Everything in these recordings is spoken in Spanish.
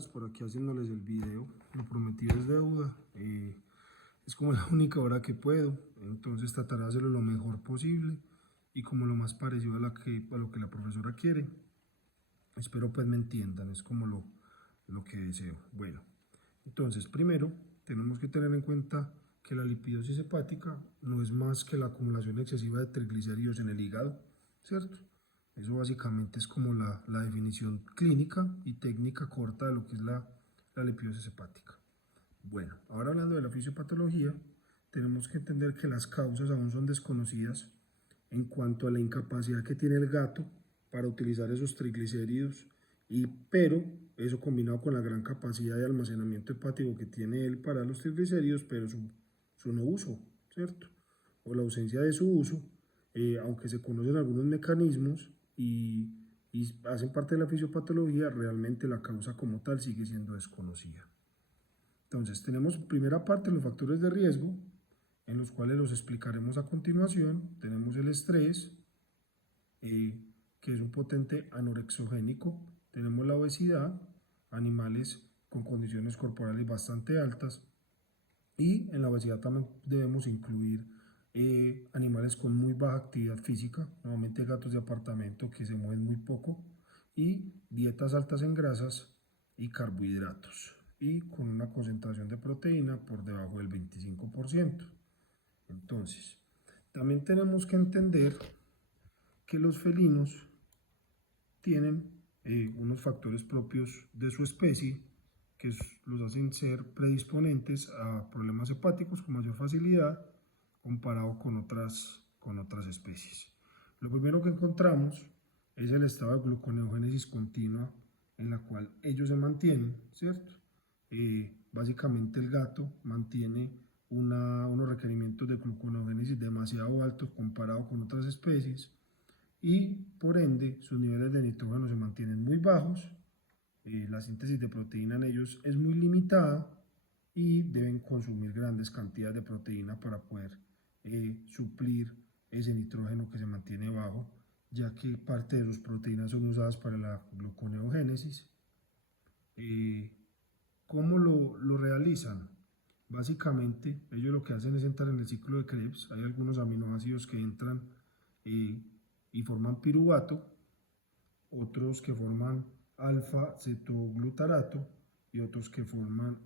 buenas, por aquí haciéndoles el video. Lo prometido es deuda. Es como la única hora que puedo, entonces trataré de hacerlo lo mejor posible y como lo más parecido a lo que la profesora quiere. Espero pues me entiendan, es como lo que deseo. Bueno, entonces primero tenemos que tener en cuenta que la lipidosis hepática no es más que la acumulación excesiva de triglicéridos en el hígado, ¿cierto? Eso básicamente es como la definición clínica y técnica corta de lo que es la lipidosis hepática. Bueno, ahora hablando de la fisiopatología, tenemos que entender que las causas aún son desconocidas en cuanto a la incapacidad que tiene el gato para utilizar esos triglicéridos, pero eso combinado con la gran capacidad de almacenamiento hepático que tiene él para los triglicéridos, pero su no uso, ¿cierto? O la ausencia de su uso, aunque se conocen algunos mecanismos y hacen parte de la fisiopatología, realmente la causa como tal sigue siendo desconocida. Entonces, tenemos primera parte los factores de riesgo, en los cuales los explicaremos a continuación. Tenemos el estrés, que es un potente anorexogénico. Tenemos la obesidad, animales con condiciones corporales bastante altas. Y en la obesidad también debemos incluir animales con muy baja actividad física, normalmente gatos de apartamento que se mueven muy poco, y dietas altas en grasas y carbohidratos, y con una concentración de proteína por debajo del 25%. Entonces, también tenemos que entender que los felinos tienen unos factores propios de su especie que los hacen ser predisponentes a problemas hepáticos con mayor facilidad comparado con otras especies. Lo primero que encontramos es el estado de gluconeogénesis continua en la cual ellos se mantienen, ¿cierto? Básicamente el gato mantiene unos requerimientos de gluconeogénesis demasiado altos comparado con otras especies y por ende sus niveles de nitrógeno se mantienen muy bajos, la síntesis de proteína en ellos es muy limitada y deben consumir grandes cantidades de proteína para poder suplir ese nitrógeno que se mantiene bajo, ya que parte de sus proteínas son usadas para la gluconeogénesis. ¿Cómo lo realizan? Básicamente, ellos lo que hacen es entrar en el ciclo de Krebs. Hay algunos aminoácidos que entran y forman piruvato, otros que forman alfa-cetoglutarato y otros que forman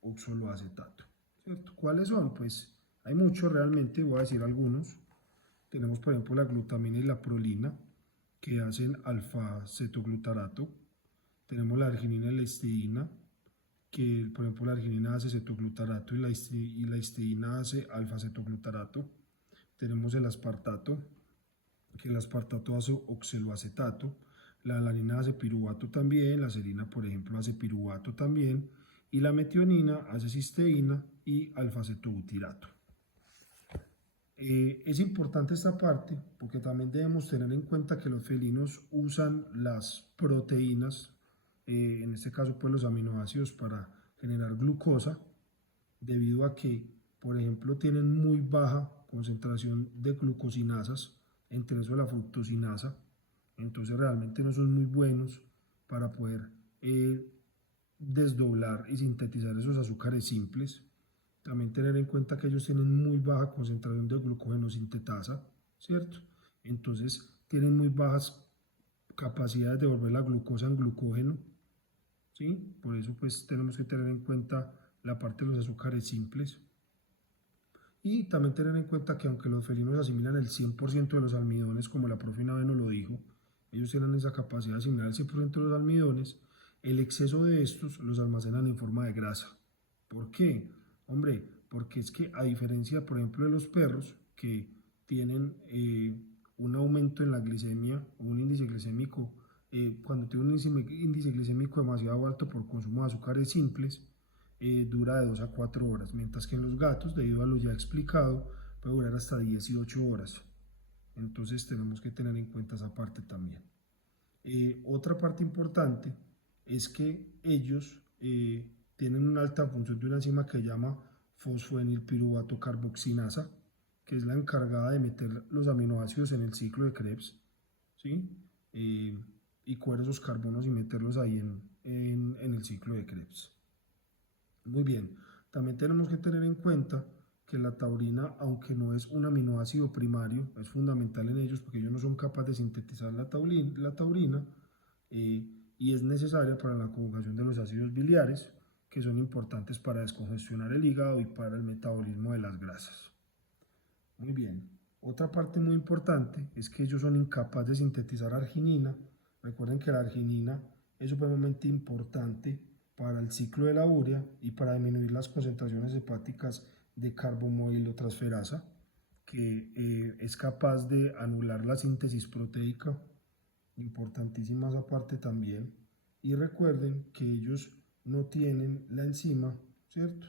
oxaloacetato, ¿cierto? ¿Cuáles son? Pues hay muchos realmente, voy a decir algunos. Tenemos por ejemplo la glutamina y la prolina que hacen alfa-cetoglutarato. Tenemos la arginina y la histidina, que por ejemplo la arginina hace cetoglutarato y la histidina hace alfa-cetoglutarato. Tenemos el aspartato, que el aspartato hace oxaloacetato, la alanina hace piruvato también, la serina por ejemplo hace piruvato también, y la metionina hace cisteína y alfa-cetobutirato. Es importante esta parte porque también debemos tener en cuenta que los felinos usan las proteínas, en este caso pues los aminoácidos, para generar glucosa, debido a que por ejemplo tienen muy baja concentración de glucosinasas, entre eso la fructosinasa, entonces realmente no son muy buenos para poder desdoblar y sintetizar esos azúcares simples. También tener en cuenta que ellos tienen muy baja concentración de glucógeno sintetasa, ¿cierto? Entonces tienen muy bajas capacidades de volver la glucosa en glucógeno, ¿sí? Por eso pues tenemos que tener en cuenta la parte de los azúcares simples. Y también tener en cuenta que aunque los felinos asimilan el 100% de los almidones, como la profe Nave nos lo dijo, ellos tienen esa capacidad de asimilar el 100% de los almidones, el exceso de estos los almacenan en forma de grasa. ¿Por qué? Hombre, porque es que a diferencia, por ejemplo, de los perros que tienen un aumento en la glicemia o un índice glicémico, cuando tiene un índice glicémico demasiado alto por consumo de azúcares simples, dura de 2 a 4 horas, mientras que en los gatos, debido a lo ya explicado, puede durar hasta 18 horas. Entonces tenemos que tener en cuenta esa parte también. Otra parte importante es que ellos tienen una alta función de una enzima que se llama fosfoenilpiruvato carboxinasa, que es la encargada de meter los aminoácidos en el ciclo de Krebs, ¿sí? Y coger esos carbonos y meterlos ahí en el ciclo de Krebs. Muy bien, también tenemos que tener en cuenta que la taurina, aunque no es un aminoácido primario, es fundamental en ellos porque ellos no son capaces de sintetizar la taurina y es necesaria para la conjugación de los ácidos biliares, que son importantes para descongestionar el hígado y para el metabolismo de las grasas. Muy bien, otra parte muy importante es que ellos son incapaces de sintetizar arginina. Recuerden que la arginina es supremamente importante para el ciclo de la urea y para disminuir las concentraciones hepáticas de carbomoilotransferasa, que es capaz de anular la síntesis proteica, importantísima esa parte también. Y recuerden que ellos no tienen la enzima, ¿cierto?,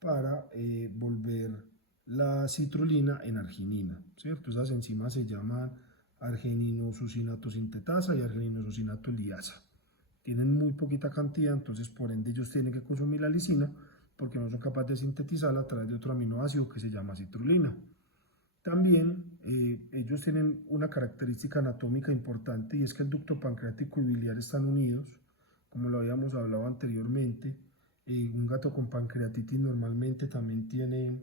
para volver la citrulina en arginina, ¿cierto? Esas enzimas se llaman argininosucinato sintetasa y argininosucinato liasa. Tienen muy poquita cantidad, entonces por ende ellos tienen que consumir la lisina porque no son capaces de sintetizarla a través de otro aminoácido que se llama citrulina. También ellos tienen una característica anatómica importante y es que el ducto pancreático y biliar están unidos, como lo habíamos hablado anteriormente. Un gato con pancreatitis normalmente también tiene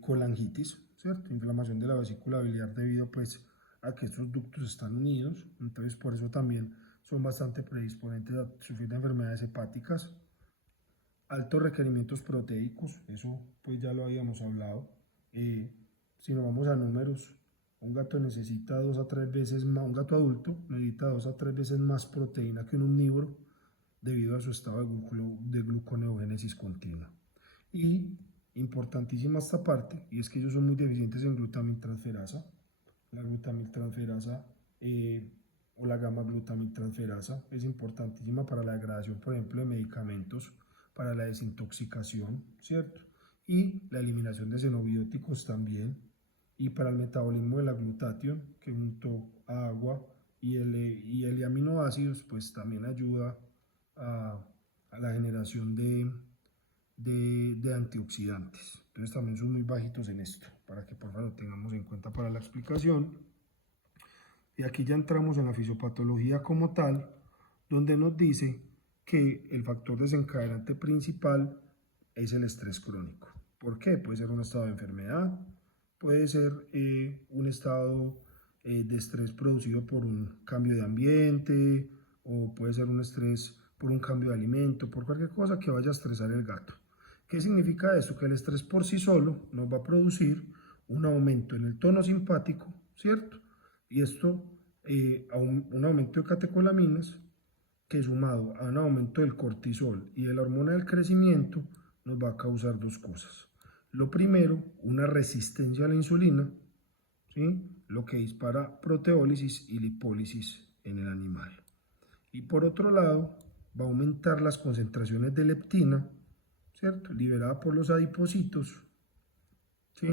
colangitis, ¿cierto? Inflamación de la vesícula biliar debido pues a que estos ductos están unidos, entonces por eso también son bastante predisponentes a sufrir de enfermedades hepáticas. Altos requerimientos proteicos, eso pues ya lo habíamos hablado. Si nos vamos a números, un gato necesita 2 a 3 veces más, un gato adulto necesita 2 a 3 veces más proteína que un omnívoro debido a su estado de gluconeogénesis continua. Y importantísima esta parte, y es que ellos son muy deficientes en glutamintransferasa. La glutamintransferasa o la gamma-glutamintransferasa es importantísima para la degradación, por ejemplo, de medicamentos, para la desintoxicación, ¿cierto? Y la eliminación de xenobióticos también, y para el metabolismo de la glutatión, que junto a agua y el aminoácidos, pues también ayuda a la generación de antioxidantes. Entonces también son muy bajitos en esto, para que por favor lo tengamos en cuenta para la explicación. Y aquí ya entramos en la fisiopatología como tal, donde nos dice que el factor desencadenante principal es el estrés crónico. ¿Por qué? Puede ser un estado de enfermedad, puede ser un estado de estrés producido por un cambio de ambiente, o puede ser un estrés por un cambio de alimento, por cualquier cosa que vaya a estresar el gato. ¿Qué significa esto? Que el estrés por sí solo nos va a producir un aumento en el tono simpático, ¿cierto? Y esto a un aumento de catecolaminas, que sumado a un aumento del cortisol y de la hormona del crecimiento, nos va a causar dos cosas. Lo primero, una resistencia a la insulina, ¿sí?, lo que dispara proteólisis y lipólisis en el animal. Y por otro lado, va a aumentar las concentraciones de leptina, ¿cierto?, liberada por los adipocitos, ¿sí?,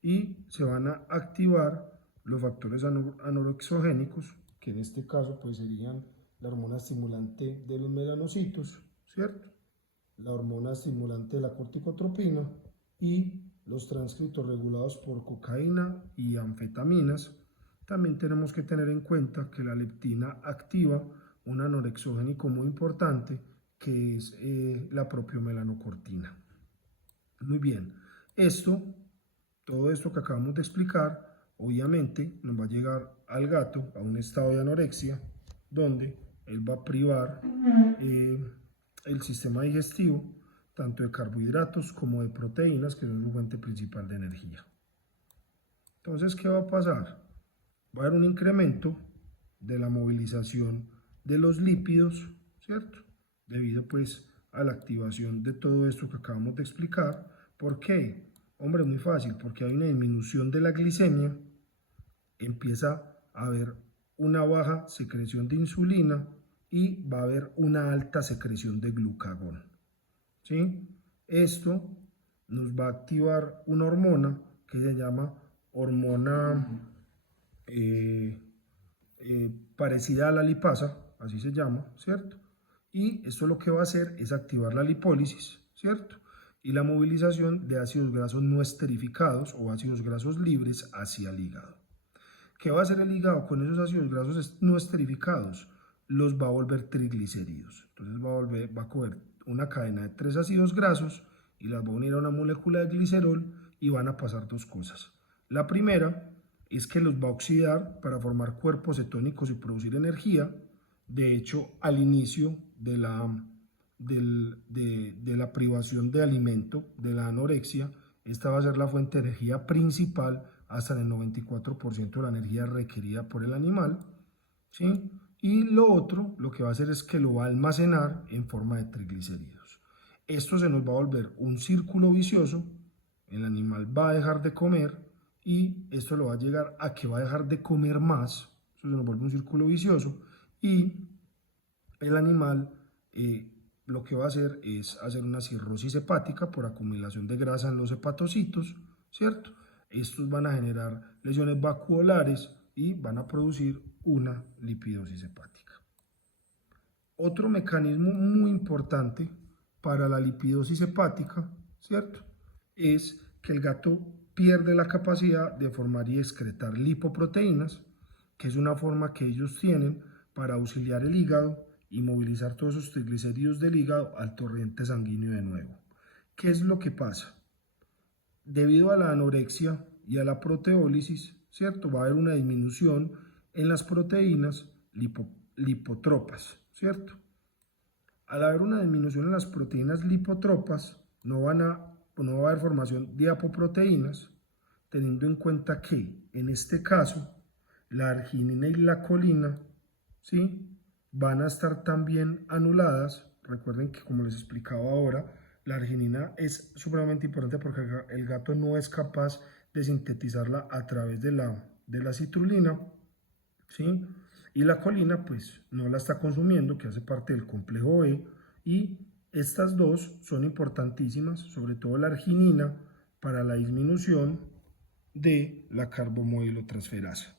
y se van a activar los factores anorexogénicos, que en este caso pues serían la hormona estimulante de los melanocitos, ¿cierto?, la hormona estimulante de la corticotropina y los transcritos regulados por cocaína y anfetaminas. También tenemos que tener en cuenta que la leptina activa un anorexogénico muy importante, que es la propiomelaanocortina. Muy bien, todo esto que acabamos de explicar, obviamente nos va a llegar al gato a un estado de anorexia, donde él va a privar el sistema digestivo tanto de carbohidratos como de proteínas, que son su fuente principal de energía. Entonces, ¿qué va a pasar? Va a haber un incremento de la movilización de los lípidos, ¿cierto?, debido pues a la activación de todo esto que acabamos de explicar. ¿Por qué? Hombre, muy fácil, porque hay una disminución de la glicemia, empieza a haber una baja secreción de insulina y va a haber una alta secreción de glucagón, ¿sí? Esto nos va a activar una hormona que se llama hormona parecida a la lipasa, así se llama, ¿cierto? Y esto lo que va a hacer es activar la lipólisis, ¿cierto?, y la movilización de ácidos grasos no esterificados o ácidos grasos libres hacia el hígado. ¿Qué va a hacer el hígado con esos ácidos grasos no esterificados? los va a volver triglicéridos. Entonces va a coger una cadena de 3 ácidos grasos y las va a unir a una molécula de glicerol y van a pasar dos cosas. La primera es que los va a oxidar para formar cuerpos cetónicos y producir energía. De hecho, al inicio de la privación de alimento, de la anorexia, esta va a ser la fuente de energía principal hasta el 94% de la energía requerida por el animal, ¿sí? Y lo otro, lo que va a hacer es que lo va a almacenar en forma de triglicéridos. Esto se nos va a volver un círculo vicioso, el animal va a dejar de comer y esto lo va a llegar a que va a dejar de comer más, eso se nos vuelve un círculo vicioso y el animal lo que va a hacer es hacer una cirrosis hepática por acumulación de grasa en los hepatocitos, ¿cierto? Estos van a generar lesiones vacuolares y van a producir una lipidosis hepática. Otro mecanismo muy importante para la lipidosis hepática, ¿cierto? Es que el gato pierde la capacidad de formar y excretar lipoproteínas, que es una forma que ellos tienen para auxiliar el hígado y movilizar todos esos triglicéridos del hígado al torrente sanguíneo de nuevo. ¿Qué es lo que pasa? Debido a la anorexia y a la proteólisis, ¿cierto? Va a haber una disminución en las proteínas lipotropas, ¿cierto? Al haber una disminución en las proteínas lipotropas, no va a haber formación de apoproteínas, teniendo en cuenta que, en este caso, la arginina y la colina, ¿sí?, van a estar también anuladas. Recuerden que, como les explicaba ahora, la arginina es supremamente importante porque el gato no es capaz de sintetizarla a través de la citrulina, ¿sí? Y la colina pues no la está consumiendo, que hace parte del complejo B, y estas dos son importantísimas, sobre todo la arginina, para la disminución de la carbomodelotransferasa.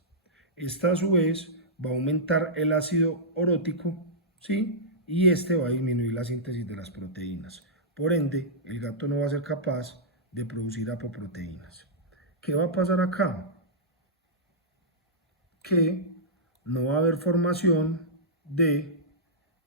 Esta a su vez va a aumentar el ácido orótico, ¿sí? Y este va a disminuir la síntesis de las proteínas. Por ende, el gato no va a ser capaz de producir apoproteínas. ¿Qué va a pasar acá? Que no va a haber formación de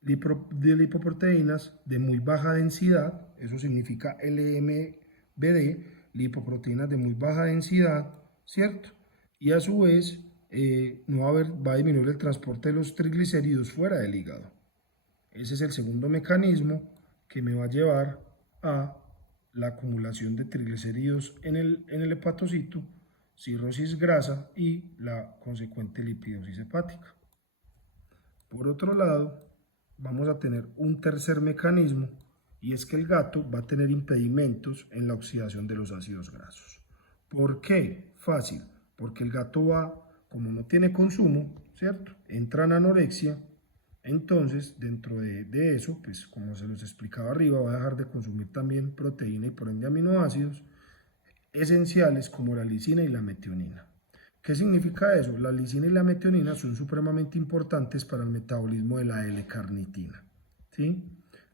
lipoproteínas de muy baja densidad, eso significa LMBD, lipoproteínas de muy baja densidad, ¿cierto? Y a su vez va a disminuir el transporte de los triglicéridos fuera del hígado. Ese es el segundo mecanismo que me va a llevar a la acumulación de triglicéridos en el hepatocito, cirrosis grasa y la consecuente lipidosis hepática. Por otro lado, vamos a tener un tercer mecanismo y es que el gato va a tener impedimentos en la oxidación de los ácidos grasos. ¿Por qué? Fácil, porque el gato como no tiene consumo, ¿cierto? Entra en anorexia, entonces dentro de eso, pues como se los explicaba arriba, va a dejar de consumir también proteína y por ende aminoácidos esenciales como la lisina y la metionina. ¿Qué significa eso? La lisina y la metionina son supremamente importantes para el metabolismo de la L-carnitina, ¿sí?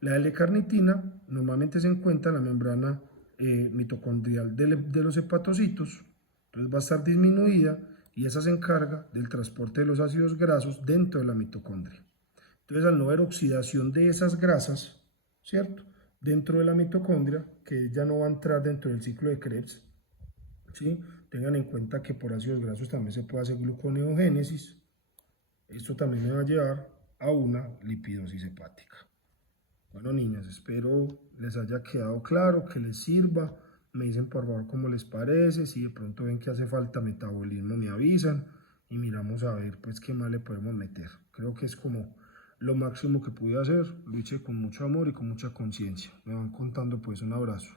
La L-carnitina normalmente se encuentra en la membrana mitocondrial de los hepatocitos, entonces va a estar disminuida y esa se encarga del transporte de los ácidos grasos dentro de la mitocondria. Entonces, al no haber oxidación de esas grasas, ¿cierto?, dentro de la mitocondria, que ya no va a entrar dentro del ciclo de Krebs, ¿sí? Tengan en cuenta que por ácidos grasos también se puede hacer gluconeogénesis. Esto también me va a llevar a una lipidosis hepática. Bueno, niñas, espero les haya quedado claro, que les sirva. Me dicen por favor cómo les parece. Si de pronto ven que hace falta metabolismo, me avisan y miramos a ver pues qué más le podemos meter. Creo que es como lo máximo que pude hacer. Lo hice con mucho amor y con mucha conciencia. Me van contando pues. Un abrazo.